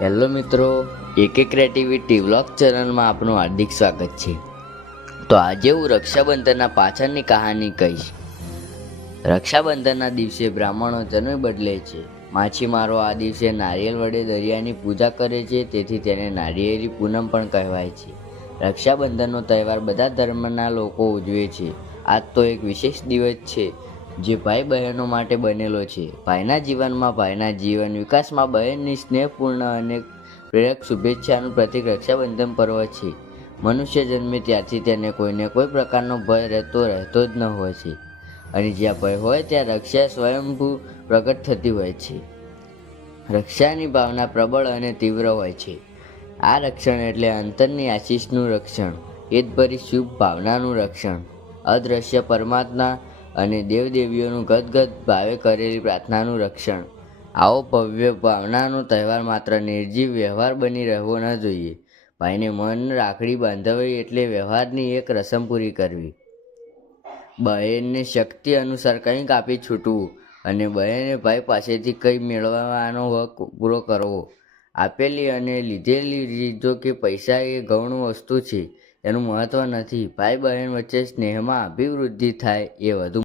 Hello મિત્રો, એકે creativity vlog ચેનલમાં આપનું હાર્દિક સ્વાગત છે. તો આજે હું રક્ષાબંધનના પાછળની કહાની કહીશ. રક્ષાબંધનના દિવસે બ્રાહ્મણો જનોઈ બદલે છે. માછીમારો આ દિવસે નારિયેળ વડે દરિયાની પૂજા કરે છે, તેથી તેને નારિયેળી પૂનમ પણ કહેવાય છે. રક્ષાબંધનનો તહેવાર બધા ધર્મના લોકો ઉજવે છે. આજ તો એક વિશેષ દિવસ છે જે ભાઈ બહેનો માટે બનેલો છે. ભાઈના જીવનમાં ભાઈના જીવન વિકાસમાં બહેનની સ્નેહપૂર્ણ અને પ્રેરક શુભેચ્છાનું પ્રતીક રક્ષાબંધન પર્વ છે. મનુષ્ય જન્મે ત્યારથી તેને કોઈને કોઈ પ્રકારનો ભય રહેતો જ ન હોય છે, અને જ્યાં ભય હોય ત્યાં રક્ષા સ્વયંભૂ પ્રગટ થતી હોય છે. રક્ષાની ભાવના પ્રબળ અને તીવ્ર હોય છે. આ રક્ષણ એટલે અંતરની આશીષનું રક્ષણ, હેતભરી શુભ ભાવનાનું રક્ષણ, અદ્રશ્ય પરમાત્મા અને દેવદેવીઓનું ગદગદ ભાવે કરેલી પ્રાર્થનાનું રક્ષણ. આવો ભવ્ય ભાવનાનો તહેવાર માત્ર નિર્જીવ વ્યવહાર બની રહેવો ન જોઈએ. ભાઈને મન રાખડી બાંધવી એટલે વ્યવહારની એક રસમ પૂરી કરવી. બહેનને શક્તિ અનુસાર કંઈક આપી છૂટવું અને બહેને ભાઈ પાસેથી કંઈ મેળવવાનો હક પૂરો કરવો. આપેલી અને લીધેલી ચીજો કે પૈસા એ ગૌણ વસ્તુ છે, એનું મહત્ત્વ નથી. ભાઈ બહેન વચ્ચે સ્નેહમાં અભિવૃદ્ધિ થાય એ વધુ